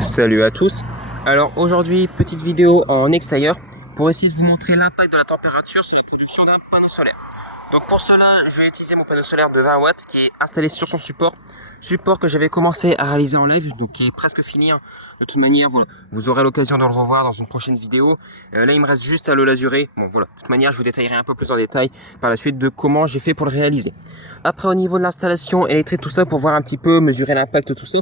Salut à tous. Alors aujourd'hui, petite vidéo en extérieur pour essayer de vous montrer l'impact de la température sur la production d'un panneau solaire. Donc pour cela, je vais utiliser mon panneau solaire de 20 watts qui est installé sur son support que j'avais commencé à réaliser en live, donc qui est presque fini. De toute manière, voilà, vous aurez l'occasion de le revoir dans une prochaine vidéo. Là, il me reste juste à le lasurer. Bon voilà, de toute manière, je vous détaillerai un peu plus en détail par la suite de comment j'ai fait pour le réaliser. Après, au niveau de l'installation électrique, tout ça, pour voir un petit peu, mesurer l'impact, tout ça.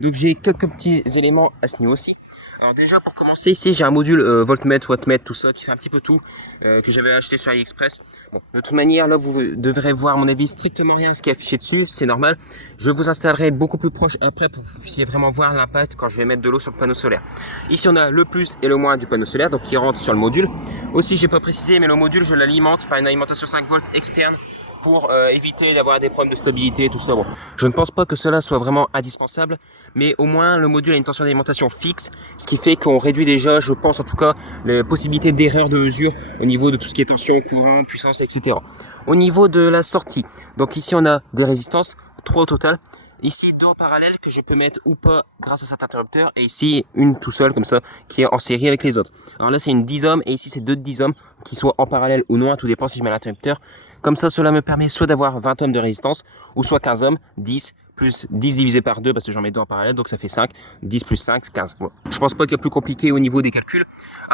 Donc j'ai quelques petits éléments à ce niveau aussi. Alors déjà pour commencer ici j'ai un module voltmètre, wattmètre, tout ça qui fait un petit peu tout que j'avais acheté sur AliExpress. Bon, de toute manière là vous devrez voir à mon avis strictement rien ce qui est affiché dessus, c'est normal. Je vous installerai beaucoup plus proche après pour que vous puissiez vraiment voir l'impact quand je vais mettre de l'eau sur le panneau solaire. Ici on a le plus et le moins du panneau solaire donc qui rentre sur le module. Aussi j'ai pas précisé mais le module je l'alimente par une alimentation 5 volts externe pour éviter d'avoir des problèmes de stabilité, tout ça. Bon, je ne pense pas que cela soit vraiment indispensable, mais au moins le module a une tension d'alimentation fixe, ce qui fait qu'on réduit déjà, je pense en tout cas, les possibilités d'erreur de mesure au niveau de tout ce qui est tension, courant, puissance, etc. Au niveau de la sortie, donc ici on a des résistances, 3 au total. Ici, 2 en parallèle que je peux mettre ou pas grâce à cet interrupteur. Et ici, une tout seul comme ça qui est en série avec les autres. Alors là, c'est une 10 ohms et ici, c'est 2 10 ohms qui soient en parallèle ou non. Tout dépend si je mets l'interrupteur. Comme ça, cela me permet soit d'avoir 20 ohms de résistance ou soit 15 ohms, 10 plus 10 divisé par 2 parce que j'en mets 2 en parallèle. Donc ça fait 5. 10 plus 5, 15. Voilà. Je pense pas qu'il y a plus compliqué au niveau des calculs.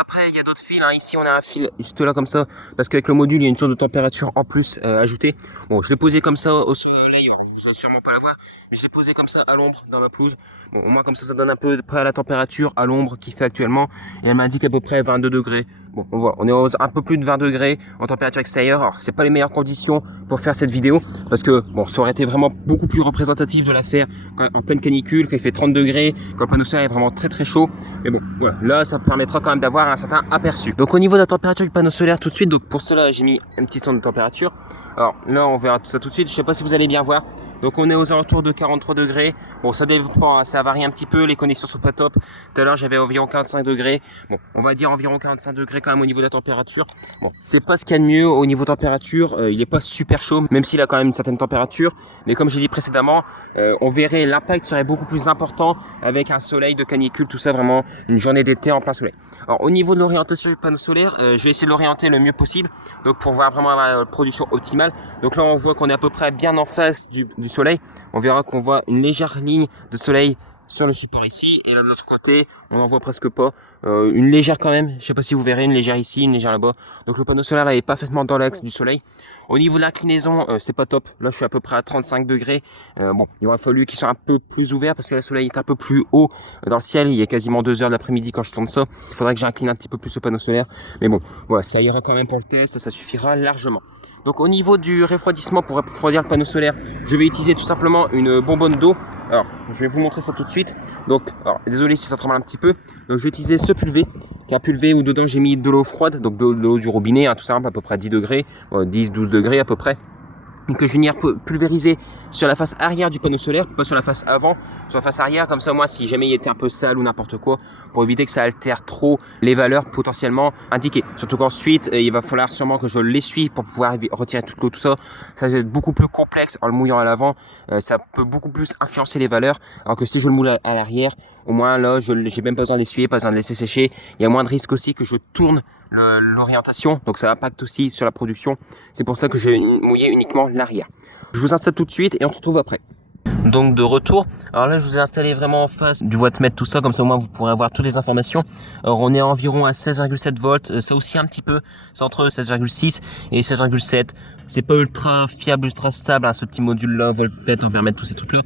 Après, il y a d'autres fils. Ici, on a un fil juste là comme ça parce qu'avec le module, il y a une source de température en plus ajoutée. Bon, je l'ai posé comme ça au soleil. Alors, vous n'allez sûrement pas la voir. Je l'ai posé comme ça à l'ombre dans ma pelouse. Bon, au moins comme ça donne un peu près à la température à l'ombre qu'il fait actuellement. Et elle m'indique à peu près 22 degrés. Bon, voilà, on est un peu plus de 20 degrés en température extérieure. Alors, c'est pas les meilleures conditions pour faire cette vidéo parce que bon, ça aurait été vraiment beaucoup plus représentatif de la faire en pleine canicule, quand il fait 30 degrés, quand le panneau solaire est vraiment très très chaud. Mais bon, voilà, là, ça permettra quand même d'avoir un certain aperçu. Donc, au niveau de la température du panneau solaire, tout de suite, donc pour cela, j'ai mis une petite sonde de température. Alors là, on verra tout ça tout de suite. Je sais pas si vous allez bien voir. Donc on est aux alentours de 43 degrés. Bon, ça dépend, ça varie un petit peu. Les connexions sont pas top. Tout à l'heure, j'avais environ 45 degrés. Bon, on va dire environ 45 degrés quand même au niveau de la température. Bon, c'est pas ce qu'il y a de mieux au niveau température. Il est pas super chaud, même s'il a quand même une certaine température. Mais comme j'ai dit précédemment, on verrait l'impact serait beaucoup plus important avec un soleil de canicule, tout ça, vraiment une journée d'été en plein soleil. Alors au niveau de l'orientation du panneau solaire, je vais essayer de l'orienter le mieux possible. Donc pour voir vraiment la production optimale. Donc là, on voit qu'on est à peu près bien en face du soleil. On verra qu'on voit une légère ligne de soleil sur le support ici, et là de l'autre côté on n'en voit presque pas, une légère quand même, je sais pas si vous verrez, une légère ici, une légère là-bas. Donc le panneau solaire là est parfaitement dans l'axe du soleil. Au niveau de l'inclinaison, c'est pas top, là je suis à peu près à 35 degrés. Bon, il aurait fallu qu'il soit un peu plus ouvert parce que le soleil est un peu plus haut dans le ciel, il est quasiment 2 heures de l'après-midi quand je tourne ça. Il faudrait que j'incline un petit peu plus le panneau solaire, mais bon, voilà, ça ira quand même pour le test, ça suffira largement. Donc au niveau du refroidissement, pour refroidir le panneau solaire, je vais utiliser tout simplement une bonbonne d'eau. Alors, je vais vous montrer ça tout de suite. Donc, alors, désolé si ça tremble un petit peu. Donc, je vais utiliser ce pulvé, qui est un pulvé où dedans j'ai mis de l'eau froide, donc de l'eau du robinet, tout simple, à peu près 10 degrés, 10-12 degrés à peu près. Que je vais venir pulvériser sur la face arrière du panneau solaire, pas sur la face avant, sur la face arrière, comme ça moi si jamais il était un peu sale ou n'importe quoi, pour éviter que ça altère trop les valeurs potentiellement indiquées. Surtout qu'ensuite il va falloir sûrement que je l'essuie pour pouvoir retirer toute l'eau, tout ça. Ça va être beaucoup plus complexe en le mouillant à l'avant, ça peut beaucoup plus influencer les valeurs, alors que si je le moule à l'arrière, au moins là j'ai même pas besoin d'essuyer, pas besoin de laisser sécher. Il y a moins de risque aussi que je tourne l'orientation, donc ça impacte aussi sur la production. C'est pour ça que je vais mouiller uniquement l'arrière. Je vous installe tout de suite et on se retrouve après. Donc de retour, alors là je vous ai installé vraiment en face du wattmètre, tout ça, comme ça au moins vous pourrez avoir toutes les informations. Alors on est environ à 16,7 volts, ça aussi un petit peu, c'est entre 16,6 et 16,7. C'est pas ultra fiable, ultra stable, ce petit module là, voltmètre, ampèremètre, tous ces trucs là.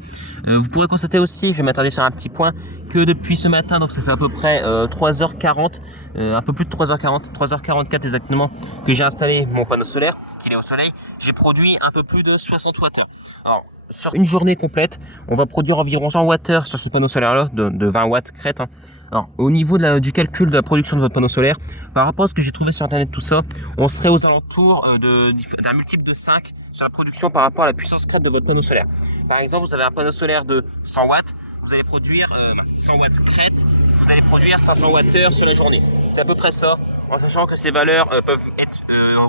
Vous pourrez constater aussi, je vais m'attarder sur un petit point, que depuis ce matin, donc ça fait à peu près 3h40, un peu plus de 3h40, 3h44 exactement, que j'ai installé mon panneau solaire, qu'il est au soleil, j'ai produit un peu plus de 60 Wh. Alors sur une journée complète, on va produire environ 100 Wh sur ce panneau solaire là, de 20 watts crête. Alors, au niveau du calcul de la production de votre panneau solaire, par rapport à ce que j'ai trouvé sur internet, tout ça, on serait aux alentours d'un multiple de 5 sur la production par rapport à la puissance crête de votre panneau solaire. Par exemple, vous avez un panneau solaire de 100 watts, vous allez produire 100 watts crête, vous allez produire 500 Wh sur la journée. C'est à peu près ça en sachant que ces valeurs peuvent être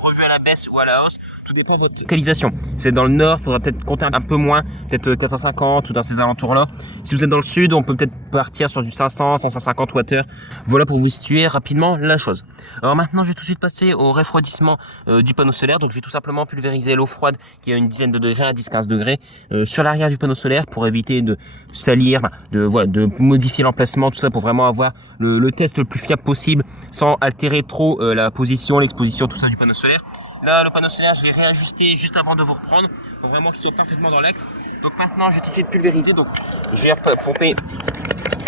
revues à la baisse ou à la hausse. Tout dépend de votre localisation. Si vous êtes dans le nord, il faudra peut-être compter un peu moins, peut-être 450 ou dans ces alentours-là. Si vous êtes dans le sud, on peut peut-être partir sur du 500, 550 Wh. Voilà pour vous situer rapidement la chose. Alors maintenant, je vais tout de suite passer au refroidissement du panneau solaire. Donc je vais tout simplement pulvériser l'eau froide qui a une dizaine de degrés, à 10-15 degrés sur l'arrière du panneau solaire pour éviter de salir, de modifier l'emplacement, tout ça pour vraiment avoir le test le plus fiable possible sans altérer trop la position, l'exposition, tout ça du panneau solaire. Là, le panneau solaire, je vais réajuster juste avant de vous reprendre pour vraiment qu'il soit parfaitement dans l'axe. Donc maintenant, je vais tout de suite pulvériser. Donc, je vais pomper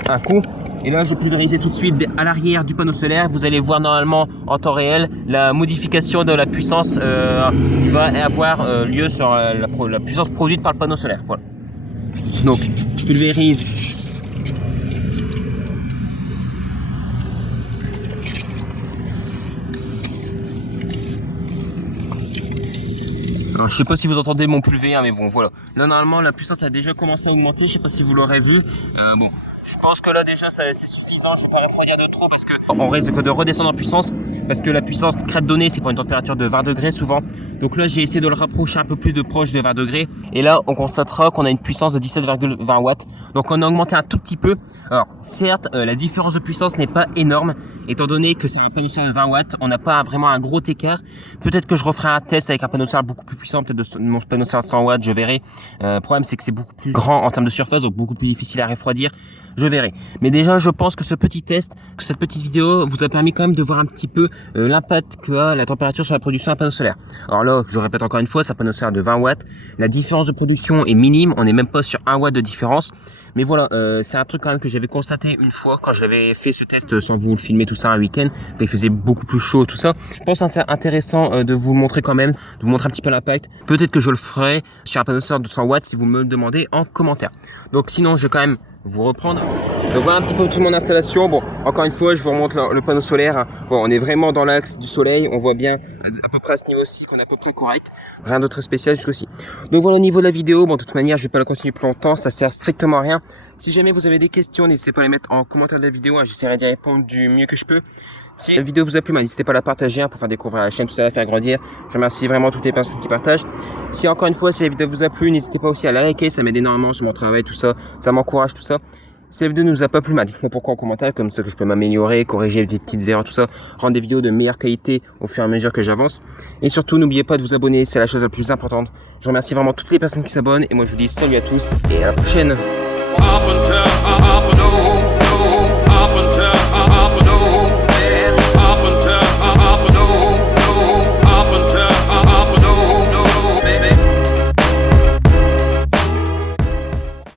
un coup. Et là, je vais pulvériser tout de suite à l'arrière du panneau solaire. Vous allez voir normalement en temps réel la modification de la puissance qui va avoir lieu sur la puissance produite par le panneau solaire. Voilà. Donc, je pulvérise. Alors, je sais pas si vous entendez mon pulvé, hein, mais bon, voilà. Là, normalement, la puissance a déjà commencé à augmenter. Je sais pas si vous l'aurez vu. Bon, je pense que là, déjà, c'est suffisant. Je ne vais pas refroidir de trop parce qu'on risque de redescendre en puissance. Parce que la puissance crête donnée, c'est pour une température de 20 degrés souvent. Donc là, j'ai essayé de le rapprocher un peu plus de proche de 20 degrés. Et là, on constatera qu'on a une puissance de 17,20 watts. Donc, on a augmenté un tout petit peu. Alors, certes, la différence de puissance n'est pas énorme. Étant donné que c'est un panneau solaire de 20 watts, on n'a pas vraiment un gros écart. Peut-être que je referai un test avec un panneau solaire beaucoup plus puissant, peut-être de mon panneau solaire de 100 watts, je verrai. Le problème, c'est que c'est beaucoup plus grand en termes de surface, donc beaucoup plus difficile à refroidir. Je verrai. Mais déjà, je pense que ce petit test, que cette petite vidéo vous a permis quand même de voir un petit peu l'impact qu'a la température sur la production d'un panneau solaire. Alors là, je répète encore une fois, c'est un panneau solaire de 20 watts. La différence de production est minime, on n'est même pas sur 1 watt de différence. Mais voilà, c'est un truc quand même que j'avais constaté une fois quand j'avais fait ce test sans vous le filmer tout ça un week-end. Il faisait beaucoup plus chaud tout ça. Je pense que c'est intéressant de vous le montrer quand même, de vous montrer un petit peu l'impact. Peut-être que je le ferai sur un panneau solaire de 100 watts si vous me le demandez en commentaire. Donc sinon, je vais quand même vous reprendre. Donc voilà un petit peu toute mon installation. Bon, encore une fois, je vous remontre le panneau solaire. Bon, on est vraiment dans l'axe du soleil. On voit bien à peu près à ce niveau-ci qu'on est à peu près correct. Rien d'autre spécial jusqu'ici. Donc voilà au niveau de la vidéo. Bon, de toute manière, je vais pas la continuer plus longtemps. Ça sert strictement à rien. Si jamais vous avez des questions, n'hésitez pas à les mettre en commentaire de la vidéo. J'essaierai d'y répondre du mieux que je peux. Si la vidéo vous a plu, n'hésitez pas à la partager pour faire découvrir la chaîne, tout ça, la faire grandir. Je remercie vraiment toutes les personnes qui partagent. Si encore une fois, si la vidéo vous a plu, n'hésitez pas aussi à la liker. Ça m'aide énormément sur mon travail, tout ça. Ça m'encourage, tout ça. Si la vidéo ne vous a pas plu, dites-moi pourquoi en commentaire, comme ça que je peux m'améliorer, corriger des petites erreurs, tout ça, rendre des vidéos de meilleure qualité au fur et à mesure que j'avance. Et surtout, n'oubliez pas de vous abonner, c'est la chose la plus importante. Je remercie vraiment toutes les personnes qui s'abonnent et moi je vous dis salut à tous et à la prochaine.